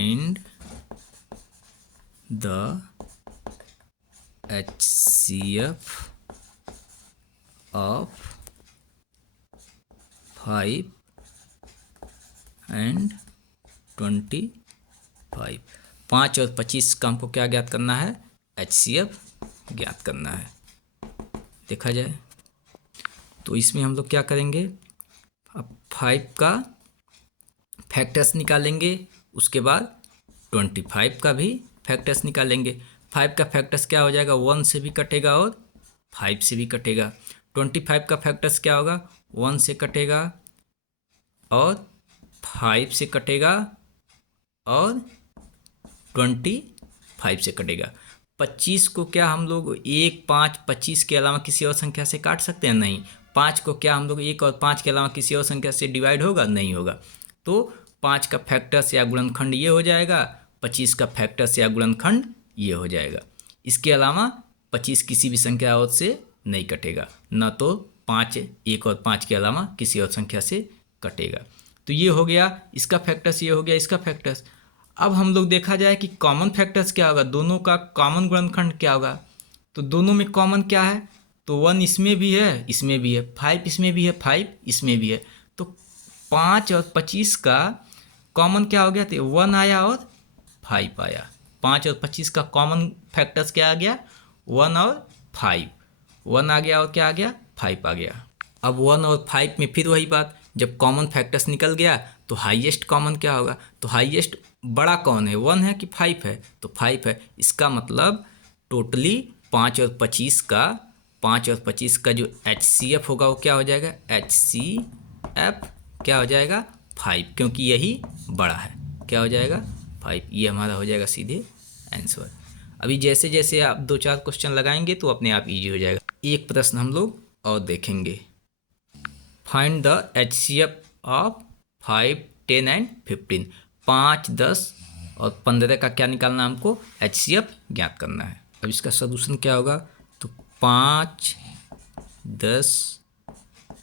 Find the HCF of 5 and 25। 5 और 25 का हमको क्या ज्ञात करना है? HCF ज्ञात करना है। देखा जाए तो इसमें हम लोग क्या करेंगे, अब 5 का फैक्टर्स निकालेंगे, उसके बाद 25 का भी फैक्टर्स निकालेंगे। 5 का फैक्टर्स क्या हो जाएगा? 1 से भी कटेगा और 5 से भी कटेगा। 25 का फैक्टर्स क्या होगा? 1 से कटेगा और 5 से कटेगा और 25 से कटेगा। 25 को क्या हम लोग 1, 5, 25 के अलावा किसी और संख्या से काट सकते हैं? नहीं। 5 को क्या हम लोग 1 और 5 के अलावा किसी और संख्या से डिवाइड होगा? नहीं होगा। तो 5 का फैक्टर्स या गुणनखंड ये हो जाएगा, 25 का फैक्टर्स या गुणनखंड ये हो जाएगा। इसके अलावा 25 किसी भी संख्या और से नहीं कटेगा, ना तो 5 1 और 5 के अलावा किसी और संख्या से कटेगा। तो ये हो गया इसका फैक्टर्स, ये हो गया इसका फैक्टर्स। अब हम लोग देखा जाए कि कॉमन फैक्टर्स क्या होगा, दोनों का कॉमन गुणनखंड क्या होगा। तो दोनों में कॉमन क्या है? तो 1 इसमें भी है, इसमें भी है, 5 इसमें भी है, 5 इसमें भी है। तो 5 और 25 का कॉमन क्या हो गया? तो 1 आया और 5 आया। 5 और 25 का कॉमन फैक्टर्स क्या आ गया? 1 और 5। 1 आ गया और क्या आ गया? 5 आ गया। अब 1 और 5 में फिर वही बात, जब कॉमन फैक्टर्स निकल गया तो हाईएस्ट कॉमन क्या होगा? तो हाईएस्ट बड़ा कौन है, 1 है कि 5 है? तो 5 है। इसका मतलब टोटली 5 और 25 का जो HCF होगा वो क्या हो जाएगा? HCF क्या हो जाएगा? 5, क्योंकि यही बड़ा है। क्या हो जाएगा? 5। ये हमारा हो जाएगा सीधे आंसर। अभी जैसे जैसे आप 2-4 क्वेश्चन लगाएंगे तो अपने आप ईजी हो जाएगा। एक प्रश्न हम लोग और देखेंगे। Find the HCF of 5, 10 and 15। 5, 10 और 15 का क्या निकालना है हमको? HCF ज्ञात करना है। अब इसका सॉल्यूशन क्या होगा? तो 5, 10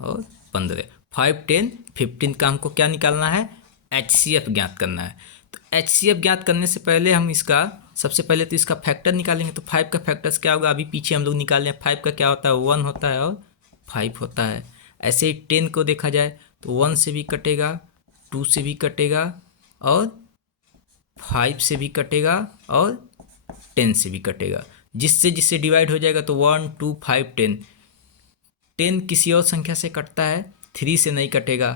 और 15, 5, 10, 15 का हमको क्या निकालना है? HCF ज्ञात करना है। तो HCF ज्ञात करने से पहले हम इसका सबसे पहले तो इसका फैक्टर निकालेंगे। तो 5 का फैक्टर्स क्या होगा? अभी पीछे हम लोग निकाले हैं। 5 का क्या होता है? 1 होता है और 5 होता है। ऐसे ही 10 को देखा जाए तो 1 से भी कटेगा, 2 से भी कटेगा और 5 से भी कटेगा और 10 से भी कटेगा। जिससे जिससे डिवाइड हो जाएगा तो 1, 2, 5, 10। 10 किसी और संख्या से कटता है, 3 से नहीं कटेगा,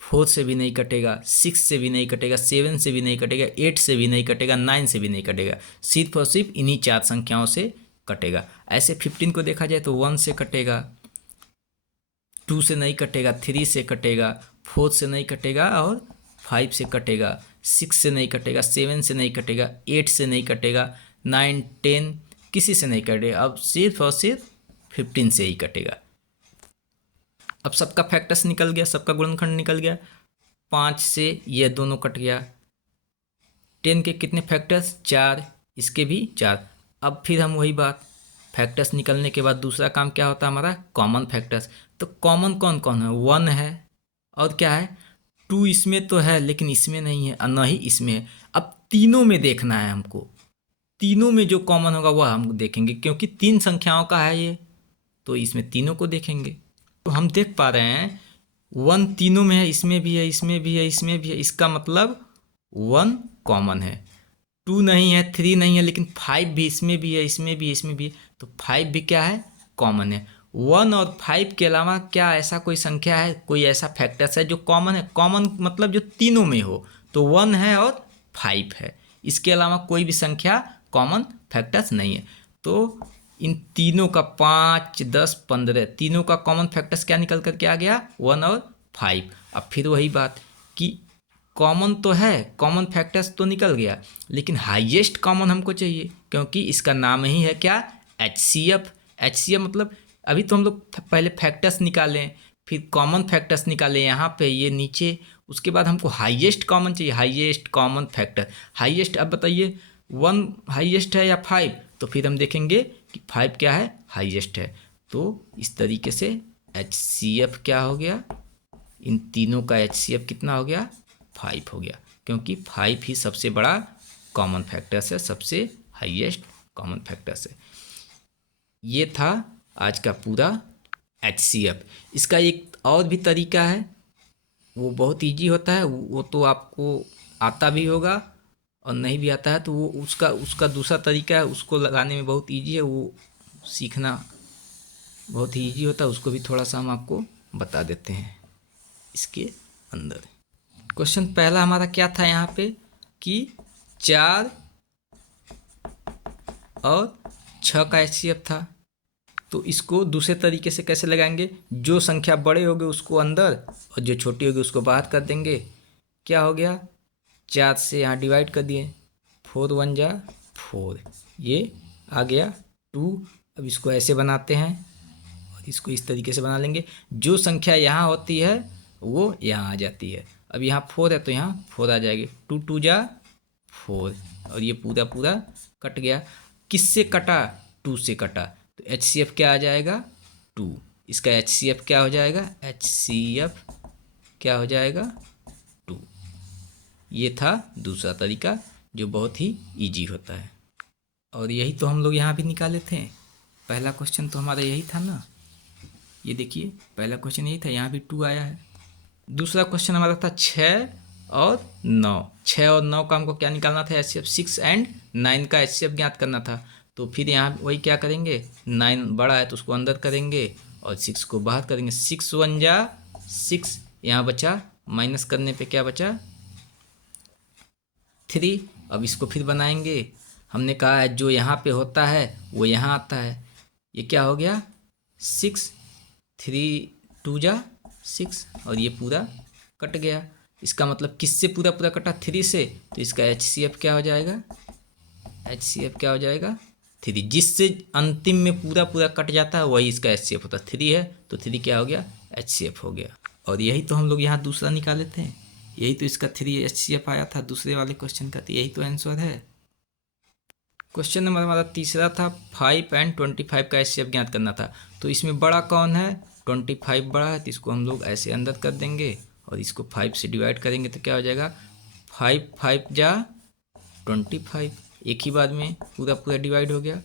4 से भी नहीं कटेगा, 6 से भी नहीं कटेगा, 7 से भी नहीं कटेगा, 8 से भी नहीं कटेगा, 9 से भी नहीं कटेगा। सिर्फ और सिर्फ इन्हीं 4 संख्याओं से कटेगा। ऐसे 15 को देखा जाए तो 1 से कटेगा, 2 से नहीं कटेगा, 3 से कटेगा, 4 से नहीं कटेगा और 5 से कटेगा, 6 से नहीं कटेगा, 7 से नहीं कटेगा, 8 से नहीं कटेगा, 9, 10 किसी से नहीं कटेगा। अब सिर्फ और सिर्फ 15 से ही कटेगा। अब सबका फैक्टर्स निकल गया, सबका गुणनखंड निकल गया। 5 से ये दोनों कट गया। 10 के कितने फैक्टर्स? 4, इसके भी 4। अब फिर हम वही बात, फैक्टर्स निकलने के बाद दूसरा काम क्या होता है हमारा? Common factors. तो कॉमन कौन कौन है? 1 है और क्या है? 2 इसमें तो है लेकिन इसमें नहीं है और न ही इसमें है। अब तीनों में देखना है हमको, तीनों में जो कॉमन होगा वह हम देखेंगे, क्योंकि 3 संख्याओं का है ये, तो इसमें तीनों को देखेंगे। तो हम देख पा रहे हैं 1 तीनों में है, इसमें भी है, इसमें भी है, इसमें भी है। इसका मतलब 1 कॉमन है। 2 नहीं है, 3 नहीं है, लेकिन 5 भी इसमें भी है, इसमें भी है, इसमें भी है। तो 5 भी क्या है? कॉमन है। 1 और 5 के अलावा क्या ऐसा कोई संख्या है, कोई ऐसा फैक्टर्स है जो कॉमन है? कॉमन मतलब जो तीनों में हो। तो 1 है और 5 है, इसके अलावा कोई भी संख्या कॉमन फैक्टर्स नहीं है। तो इन तीनों का 5, 10, 15 तीनों का कॉमन फैक्टर्स क्या निकल कर के आ गया? 1 और 5। अब फिर वही बात कि कॉमन तो है, कॉमन फैक्टर्स तो निकल गया, लेकिन हाईएस्ट कॉमन हमको चाहिए, क्योंकि इसका नाम ही है क्या? HCF। HCF मतलब अभी तो हम लोग पहले फैक्टर्स निकालें, फिर कॉमन फैक्टर्स निकालें यहाँ पे ये नीचे, उसके बाद हमको हाईएस्ट कॉमन चाहिए, हाईएस्ट कॉमन फैक्टर। हाईएस्ट अब बताइए 1 हाईएस्ट है या 5? तो फिर हम देखेंगे कि 5 क्या है? हाईएस्ट है। तो इस तरीके से HCF क्या हो गया? इन तीनों का HCF कितना हो गया? 5 हो गया। क्योंकि 5 ही सबसे बड़ा कॉमन फैक्टर्स है, सबसे हाईएस्ट कॉमन फैक्टर्स है। ये था आज का पूरा HCF। इसका एक और भी तरीका है, वो बहुत इजी होता है, वो तो आपको आता भी होगा और नहीं भी आता है तो वो उसका उसका दूसरा तरीका है, उसको लगाने में बहुत इजी है, वो सीखना बहुत ही इजी होता है, उसको भी थोड़ा सा हम आपको बता देते हैं इसके अंदर। क्वेश्चन पहला हमारा क्या था यहाँ पे कि 4 और 6 का HCF था, तो इसको दूसरे तरीके से कैसे लगाएंगे, जो संख्या बड़े होंगे उसको अंदर और जो छोटी होगी उसको बाहर कर देंगे। क्या हो गया, 4 से यहाँ डिवाइड कर दिए, 4 1 जा 4, ये आ गया 2। अब इसको ऐसे बनाते हैं और इसको इस तरीके से बना लेंगे, जो संख्या यहाँ होती है वो यहाँ आ जाती है। अब यहाँ 4 है तो यहाँ 4 आ जाएगी, 2 2 जा 4 और ये पूरा पूरा कट गया। किससे कटा, 2 से कटा, तो HCF क्या आ जाएगा 2। इसका HCF क्या हो जाएगा, HCF क्या हो जाएगा 2। ये था दूसरा तरीका जो बहुत ही इजी होता है, और यही तो हम लोग यहाँ भी निकाले थे। पहला क्वेश्चन तो हमारा यही था ना, ये देखिए पहला क्वेश्चन यही था, यहाँ भी 2 आया है। दूसरा क्वेश्चन हमारा था 6 और 9। 6 और 9 का हमको क्या निकालना था, HCF। 6 एंड 9 का HCF ज्ञात करना था, तो फिर यहाँ वही क्या करेंगे, 9 बड़ा है तो उसको अंदर करेंगे और 6 को बाहर करेंगे। 6 1 जा 6, यहाँ बचा, माइनस करने पे क्या बचा 3। अब इसको फिर बनाएंगे, हमने कहा है जो यहाँ पे होता है वो यहाँ आता है, ये क्या हो गया 6, 3 2 जा 6 और ये पूरा कट गया। इसका मतलब किससे पूरा पूरा कटा, 3 से, तो इसका HCF क्या हो जाएगा, HCF क्या हो जाएगा 3। जिससे अंतिम में पूरा पूरा कट जाता है वही इसका HCF होता है। 3 है तो 3 क्या हो गया, HCF हो गया। और यही तो हम लोग यहाँ दूसरा निकाले थे, यही तो इसका 3 HCF आया था दूसरे वाले क्वेश्चन का, तो यही तो आंसर है। क्वेश्चन नंबर हमारा तीसरा था 5 एंड 25 का HCF ज्ञात करना था, तो इसमें बड़ा कौन है, 25 बड़ा है, तो इसको हम लोग ऐसे अंदर कर देंगे और इसको 5 से डिवाइड करेंगे तो क्या हो जाएगा 5 5 जा 25, एक ही बार में पूरा पूरा डिवाइड हो गया,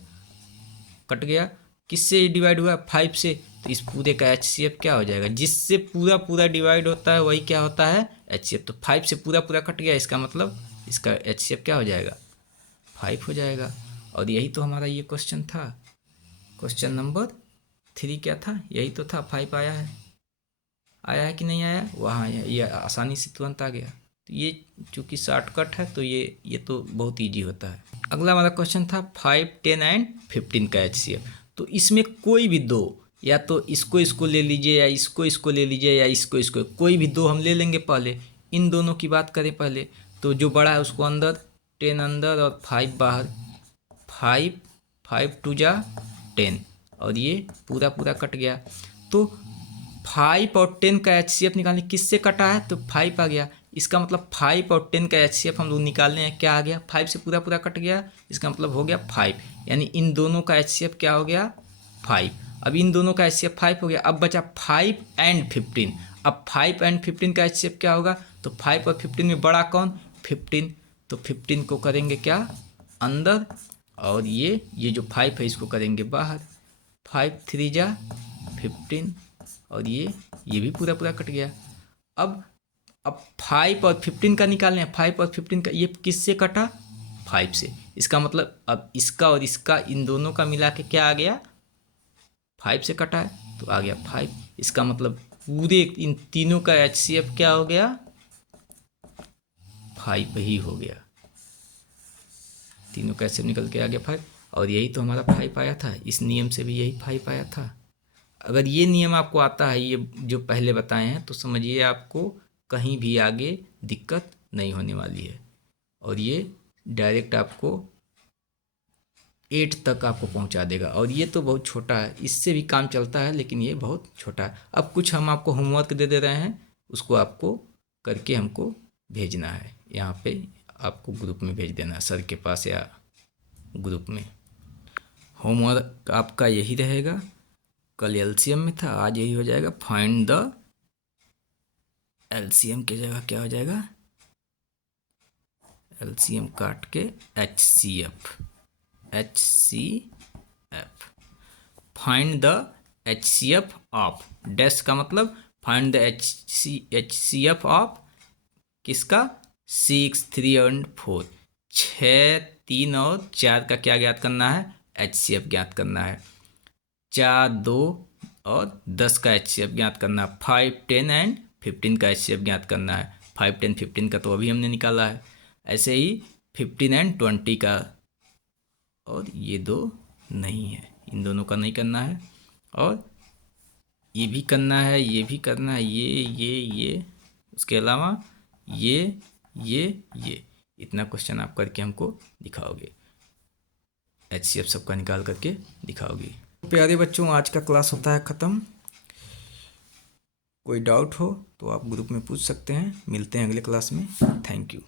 कट गया। किससे डिवाइड हुआ, 5 से, तो इस पूरे का HCF क्या हो जाएगा, जिससे पूरा पूरा डिवाइड होता है वही क्या होता है HCF। तो 5 से पूरा पूरा कट गया, इसका मतलब इसका HCF क्या हो जाएगा 5 हो जाएगा। और यही तो हमारा ये क्वेश्चन था, क्वेश्चन नंबर 3 क्या था, यही तो था। 5 आया है कि नहीं आया, वहाँ ये आसानी से तुरंत आ गया। तो ये चूँकि शॉर्टकट है तो ये तो बहुत ईजी होता है। अगला हमारा क्वेश्चन था 5 10 एंड 15 का HCF। तो इसमें कोई भी दो, या तो इसको ले लीजिए या इसको ले लीजिए या इसको, कोई भी दो हम ले लेंगे। पहले इन दोनों की बात करें पहले, तो जो बड़ा है उसको अंदर, 10 अंदर और 5 बाहर। 5 5 2 जा 10 और ये पूरा पूरा कट गया। तो 5 और 10 का HCF निकालने, किससे कटा है तो 5 आ गया। इसका मतलब 5 और 10 का HCF हम लोग निकालने हैं, क्या आ गया 5 से पूरा पूरा कट गया, इसका मतलब हो गया 5, यानी इन दोनों का HCF क्या हो गया 5। अब इन दोनों का HCF 5 हो गया, अब बचा 5 एंड 15। अब 5 एंड 15 का HCF क्या होगा, तो 5 और 15 में बड़ा कौन 15, तो 15 को करेंगे क्या अंदर और ये जो 5 है इसको करेंगे बाहर। 5 3 जा 15 और ये भी पूरा पूरा कट गया। अब 5 और 15 का निकालने हैं, 5 और 15 का, ये किससे कटा 5 से, इसका मतलब अब इसका और इसका इन दोनों का मिला के क्या आ गया 5 से कटा है तो आ गया 5। इसका मतलब पूरे इन तीनों का HCF क्या हो गया 5 ही हो गया, तीनों का HCF निकल के आ गया 5। और यही तो हमारा 5 आया था, इस नियम से भी यही 5 आया था। अगर ये नियम आपको आता है, ये जो पहले बताए हैं, तो समझिए आपको कहीं भी आगे दिक्कत नहीं होने वाली है, और ये डायरेक्ट आपको 8 तक आपको पहुंचा देगा। और ये तो बहुत छोटा है, इससे भी काम चलता है लेकिन ये बहुत छोटा है। अब कुछ हम आपको होमवर्क दे रहे हैं, उसको आपको करके हमको भेजना है, यहाँ पे आपको ग्रुप में भेज देना है, सर के पास या ग्रुप में। होमवर्क आपका यही रहेगा, कल LCM में था, आज यही हो जाएगा, फाइंड द LCM की जगह क्या हो जाएगा LCM काट के HCF find the HCF of dash का मतलब फाइंड द HCF ऑफ किसका 6, 3 और 4 6, 3 और 4 का क्या ज्ञात करना है HCF ज्ञात करना है 4, 2 और 10 का HCF ज्ञात करना है 5, 10 एंड 15 का HCF ज्ञात करना है 5, 10, 15 का तो अभी हमने निकाला है। ऐसे ही 15 एंड 20 का और ये दो नहीं है इन दोनों का नहीं करना है और ये भी करना है ये भी करना है ये उसके अलावा ये इतना क्वेश्चन आप करके हमको दिखाओगे HCF सबका निकाल करके दिखाओगे। प्यारे बच्चों आज का क्लास होता है ख़त्म। कोई डाउट हो तो आप ग्रुप में पूछ सकते हैं। मिलते हैं अगले क्लास में। Thank you.